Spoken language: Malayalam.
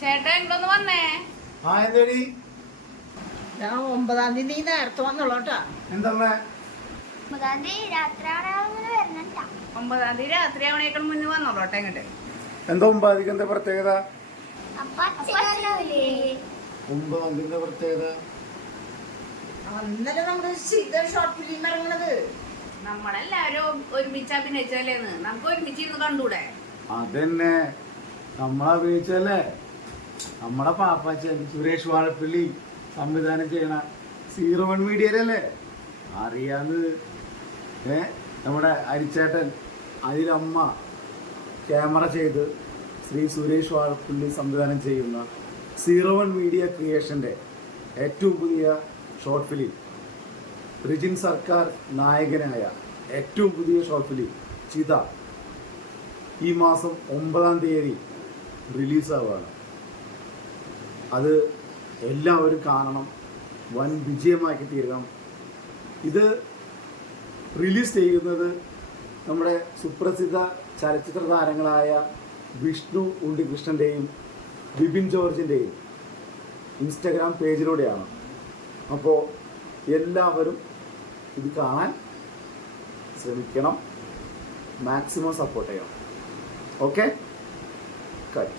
ചേട്ടാ ഇങ്ങോട്ട് വന്നേ. ആ എന്തേടി? ഞാൻ 9-ാം തീയതി നീ നേരത്തെ വന്നോളൂട്ടാ. എന്തമ്മേ? 9-ാം തീയതി രാത്രി ആവണേക്കാൾ മുന്നേ വന്നോളൂട്ടെ ഇങ്ങോട്ട്. എന്താ 9-ാം തീയതി എന്താ പ്രത്യേകത? 9-ാം തീയതി പ്രത്യേകത അന്നേരം നമ്മള് ഷോർട്ട് ഫിലിം ഇറങ്ങണത്. നമ്മളെല്ലാരും ഒരുമിച്ച് അഭിനയിച്ചല്ലേന്ന്, നമുക്ക് ഒരുമിച്ചിരുന്ന് കണ്ടൂടെ? അതന്നെ നമ്മളഭിനയിച്ചല്ലേ. നമ്മുടെ പാപ്പാച്ചൻ സുരേഷ് വാഴപ്പള്ളി സംവിധാനം ചെയ്യണ 01 മീഡിയയിലല്ലേ അറിയാന്ന്. നമ്മുടെ അരിച്ചേട്ടൻ അതിലമ്മ ക്യാമറ ചെയ്ത് ശ്രീ സുരേഷ് വാഴപ്പള്ളി സംവിധാനം ചെയ്യുന്ന 01 മീഡിയ ക്രിയേഷൻ്റെ ഏറ്റവും പുതിയ ഷോർട്ട് ഫിലിം, റിജിൻ സർക്കാർ നായകനായ ഏറ്റവും പുതിയ ഷോർട്ട് ഫിലിം ചിത ഈ മാസം 9-ാം തീയതി റിലീസാവുകയാണ്. അത് എല്ലാവരും കാണണം, വൻ വിജയമാക്കി തീരണം. ഇത് റിലീസ് ചെയ്യുന്നത് നമ്മുടെ സുപ്രസിദ്ധ ചലച്ചിത്ര താരങ്ങളായ വിഷ്ണു ഉണ്ണികൃഷ്ണൻ്റെയും ബിബിൻ ജോർജിൻ്റെയും ഇൻസ്റ്റഗ്രാം പേജിലൂടെയാണ്. അപ്പോൾ എല്ലാവരും ഇത് കാണാൻ ശ്രമിക്കണം, മാക്സിമം സപ്പോർട്ട് ചെയ്യണം. Okay, cut.